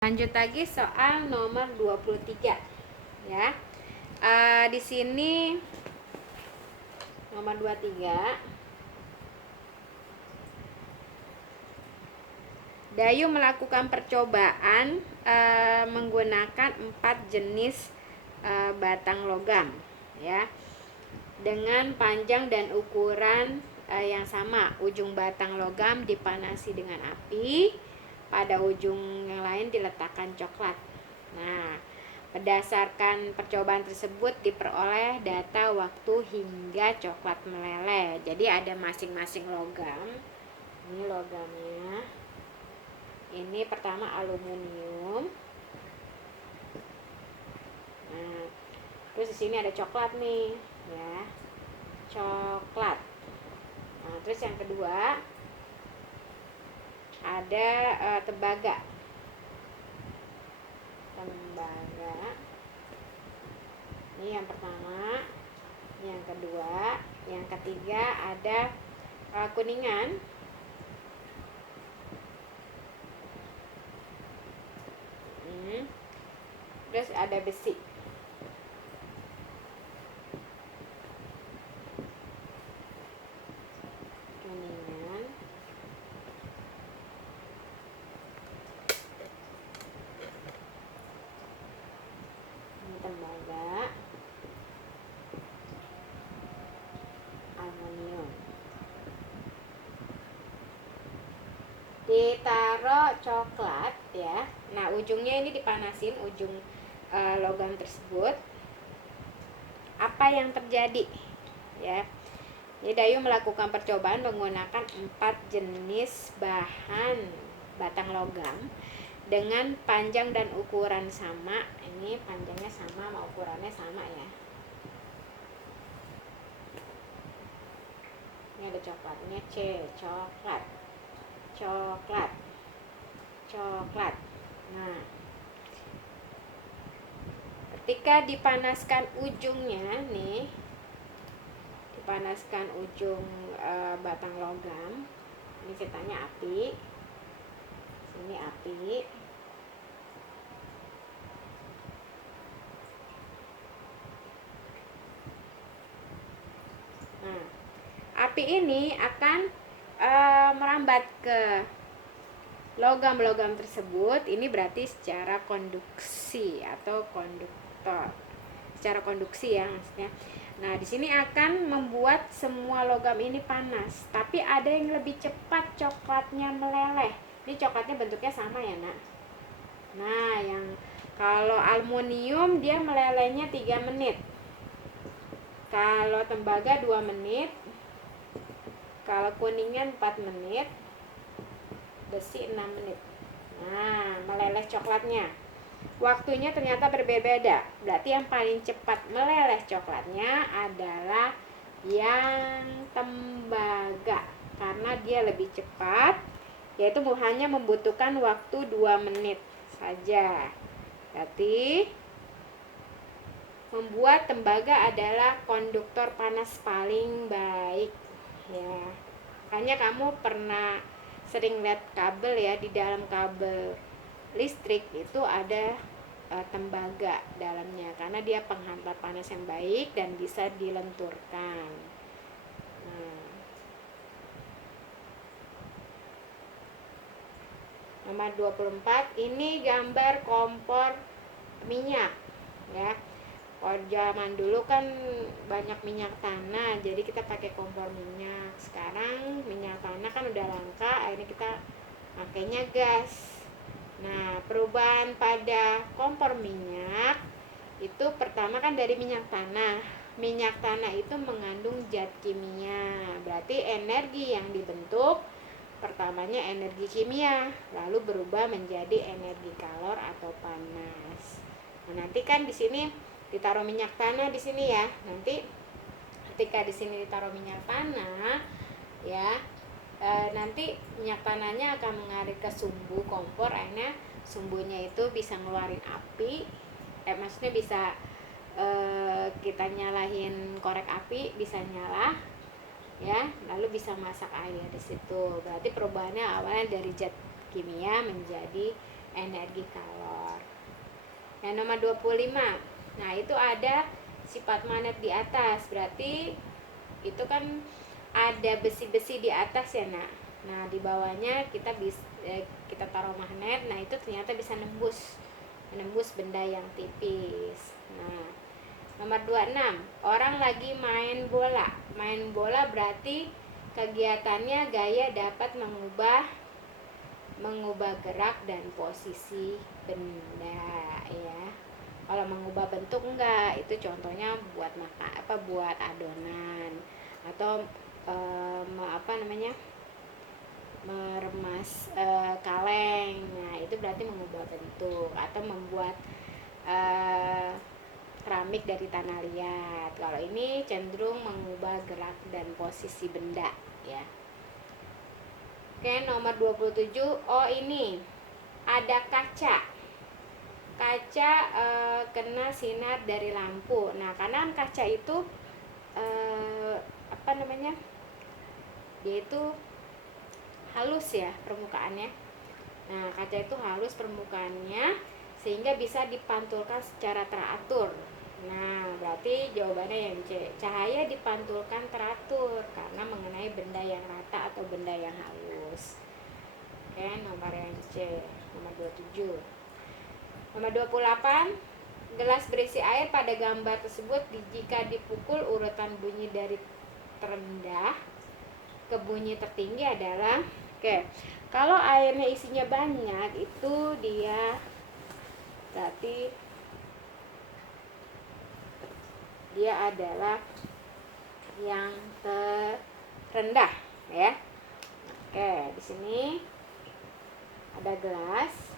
Lanjut lagi soal nomor 23 ya. Di sini nomor 23, Dayu melakukan percobaan menggunakan 4 jenis batang logam ya, dengan panjang dan ukuran yang sama. Ujung batang logam dipanasi dengan api, pada ujung yang lain diletakkan coklat. Nah, berdasarkan percobaan tersebut diperoleh data waktu hingga coklat meleleh. Jadi ada masing-masing logam. Ini logamnya. Ini pertama aluminium. Nah, terus di sini ada coklat nih, ya. Coklat. Nah, terus yang kedua ada tembaga. Ini yang pertama, yang kedua, yang ketiga ada kuningan. Terus ada besi. Kuningan, ini tembaga, aluminium. Ditaruh coklat ya. Nah, ujungnya ini dipanasin, ujung logam tersebut. Apa yang terjadi ya? Jadi Dayu melakukan percobaan menggunakan 4 jenis bahan batang logam dengan panjang dan ukuran sama. Ini panjangnya sama, ukurannya sama ya. Ini ada coklatnya, C, coklat, coklat, coklat. Nah, ketika dipanaskan ujungnya nih, dipanaskan ujung batang logam, ini ceritanya api, sini api. Nah, api ini akan merambat ke logam-logam tersebut. Ini berarti secara konduksi atau konduktor. Secara konduksi ya maksudnya. Nah, di sini akan membuat semua logam ini panas. Tapi ada yang lebih cepat coklatnya meleleh. Ini coklatnya bentuknya sama ya, Nak. Nah, yang kalau aluminium dia melelehnya 3 menit. Kalau tembaga 2 menit. Kalau kuningan 4 menit. Besi 6 menit. Nah, meleleh coklatnya. Waktunya ternyata berbeda. Berarti yang paling cepat meleleh coklatnya adalah yang tembaga, karena dia lebih cepat, yaitu hanya membutuhkan waktu 2 menit saja. Berarti membuat tembaga adalah konduktor panas paling baik ya. Makanya kamu pernah sering lihat kabel ya, di dalam kabel listrik itu ada tembaga dalamnya, karena dia penghantar panas yang baik dan bisa dilenturkan. Nomor 24, ini gambar kompor minyak ya. Kalau zaman dulu kan banyak minyak tanah, jadi kita pakai kompor minyak. Sekarang minyak tanah kan udah langka, akhirnya kita pakainya gas. Nah, perubahan pada kompor minyak itu pertama kan dari minyak tanah. Minyak tanah itu mengandung zat kimia. Berarti energi yang dibentuk pertamanya energi kimia, lalu berubah menjadi energi kalor atau panas. Nah, nanti kan di sini ditaruh minyak tanah di sini ya. Nanti ketika di sini ditaruh minyak tanah ya, nanti minyak tanahnya akan mengalir ke sumbu kompor. Akhirnya sumbunya itu bisa ngeluarin api, maksudnya bisa kita nyalahin korek api, bisa nyala ya, lalu bisa masak air di situ. Berarti perubahannya awalnya dari zat kimia menjadi energi kalor. Yang nomor 25. Nah, itu ada sifat magnet di atas. Berarti itu kan ada besi-besi di atas ya, Nak. Nah, di bawahnya kita taruh magnet. Nah, itu ternyata bisa menembus benda yang tipis. Nah, nomor 26. Orang lagi main bola. Main bola berarti kegiatannya gaya dapat mengubah gerak dan posisi benda ya. Kalau mengubah bentuk enggak, itu contohnya buat buat adonan atau meremas kaleng. Nah, itu berarti mengubah bentuk atau membuat keramik dari tanah liat. Kalau ini cenderung mengubah gerak dan posisi benda ya. Oke, nomor 27. Oh, ini ada kaca. Kaca kena sinar dari lampu. Nah, karena kaca itu dia itu halus ya permukaannya. Nah, kaca itu halus permukaannya sehingga bisa dipantulkan secara teratur. Nah, berarti jawabannya yang C. Cahaya dipantulkan teratur karena mengenai benda yang rata atau benda yang halus. Oke, nomor yang C, nomor 27. Nomor 28. Gelas berisi air pada gambar tersebut jika dipukul urutan bunyi dari terendah ke bunyi tertinggi adalah kalau airnya isinya banyak itu berarti dia adalah yang terendah ya. Di sini ada gelas.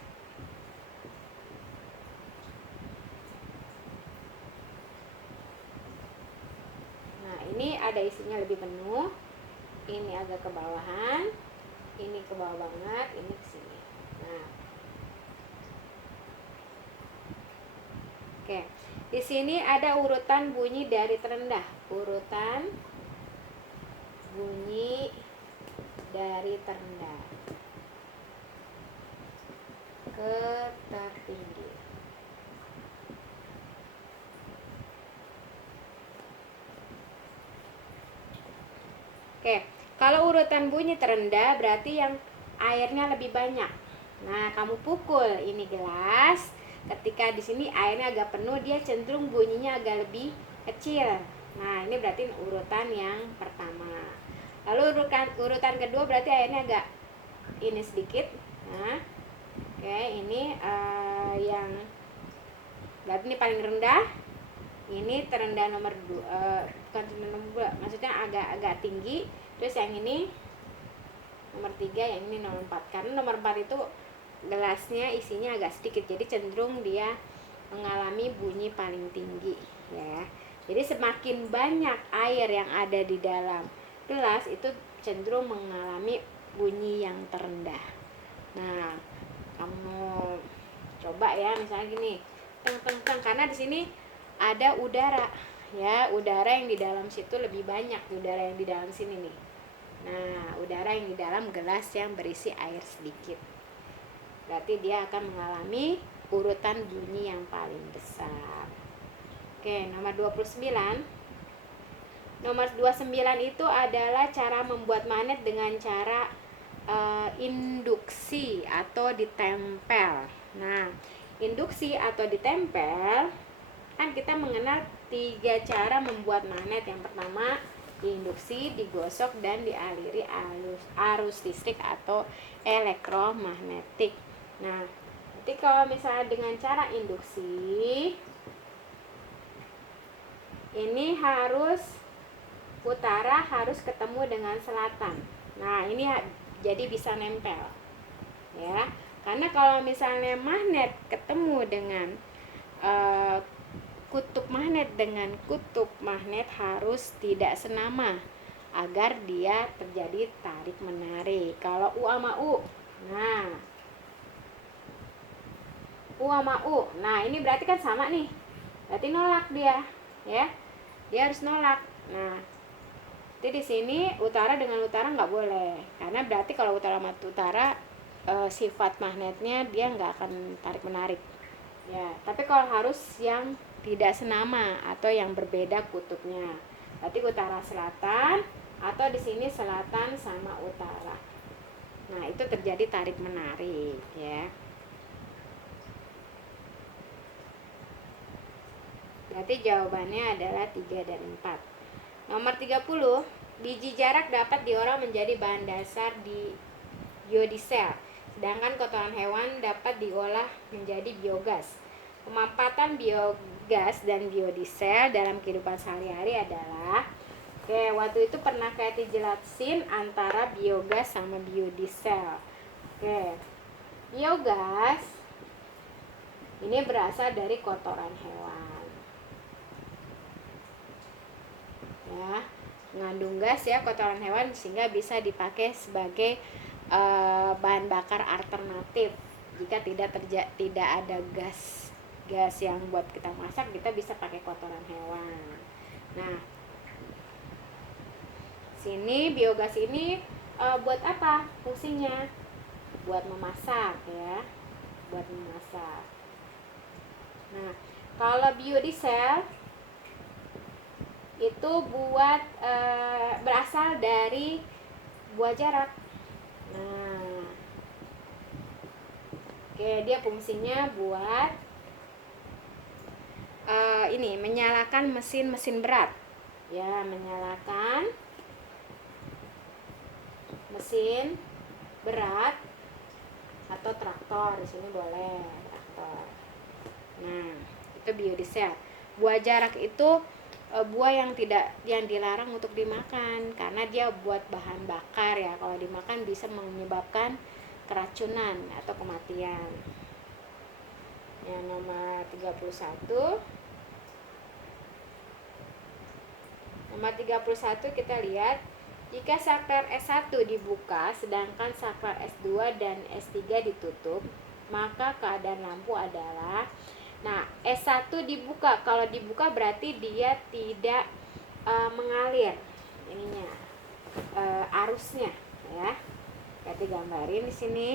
Nah, ini ada isinya lebih penuh. Ini agak ke bawahan. Ini ke bawah banget, ini ke sini. Nah. Di sini ada urutan bunyi dari terendah. Urutan bunyi dari terendah ke tertinggi. Kalau urutan bunyi terendah berarti yang airnya lebih banyak. Nah, kamu pukul ini gelas. Ketika di sini airnya agak penuh, dia cenderung bunyinya agak lebih kecil. Nah, ini berarti urutan yang pertama. Lalu urutan kedua berarti airnya agak ini sedikit. Nah, ini yang berarti ini paling rendah. Ini terendah nomor 2, bukan nomor 2, maksudnya agak tinggi. Terus yang ini nomor 3, yang ini nomor 4. Karena nomor 4 itu gelasnya isinya agak sedikit, jadi cenderung dia mengalami bunyi paling tinggi ya. Jadi semakin banyak air yang ada di dalam gelas itu cenderung mengalami bunyi yang terendah. Nah, kamu coba ya, misalnya gini, teng, karena di sini ada udara ya, udara yang di dalam situ lebih banyak udara yang di dalam sini nih. Nah, udara yang di dalam gelas yang berisi air sedikit, berarti dia akan mengalami urutan bunyi yang paling besar. Nomor 29. Nomor 29 itu adalah cara membuat magnet dengan cara induksi atau ditempel. Nah, induksi atau ditempel kan kita mengenal 3 cara membuat magnet. Yang pertama, diinduksi, digosok, dan dialiri arus listrik atau elektromagnetik. Nah, nanti kalau misalnya dengan cara induksi, ini utara harus ketemu dengan selatan. Nah, ini jadi bisa nempel ya. Karena kalau misalnya magnet ketemu dengan kutub magnet dengan kutub magnet harus tidak senama agar dia terjadi tarik menarik. Kalau U sama U, nah U sama U, nah ini berarti kan sama nih, berarti nolak dia ya, dia harus nolak. Nah, jadi di sini utara dengan utara nggak boleh, karena berarti kalau utara sama utara sifat magnetnya dia nggak akan tarik menarik ya. Tapi kalau harus yang tidak senama atau yang berbeda kutubnya, berarti utara selatan atau di sini selatan sama utara. Nah itu terjadi tarik menarik ya. Berarti jawabannya adalah 3 dan 4. Nomor 30, biji jarak dapat diolah menjadi bahan dasar di biodiesel, sedangkan kotoran hewan dapat diolah menjadi biogas. Pemanfaatan biogas dan biodiesel dalam kehidupan sehari-hari adalah, waktu itu pernah kayak dijelasin antara biogas sama biodiesel. Biogas ini berasal dari kotoran hewan. Ya, mengandung gas ya kotoran hewan sehingga bisa dipakai sebagai bahan bakar alternatif jika tidak ada gas yang buat kita masak, kita bisa pakai kotoran hewan. Nah, sini biogas ini buat apa fungsinya? Buat memasak ya, buat memasak. Nah, kalau biodiesel itu buat berasal dari buah jarak. Nah, dia fungsinya buat ini menyalakan mesin berat ya, menyalakan mesin berat atau traktor, di sini boleh traktor. Nah, itu biodiesel. Buah jarak itu buah yang dilarang untuk dimakan karena dia buat bahan bakar ya. Kalau dimakan bisa menyebabkan keracunan atau kematian. Yang nomor 31. Nomor 31 kita lihat, jika saklar S1 dibuka sedangkan saklar S2 dan S3 ditutup, maka keadaan lampu adalah, nah S1 dibuka, kalau dibuka berarti dia tidak mengalir ininya arusnya ya. Berarti gambarin di sini.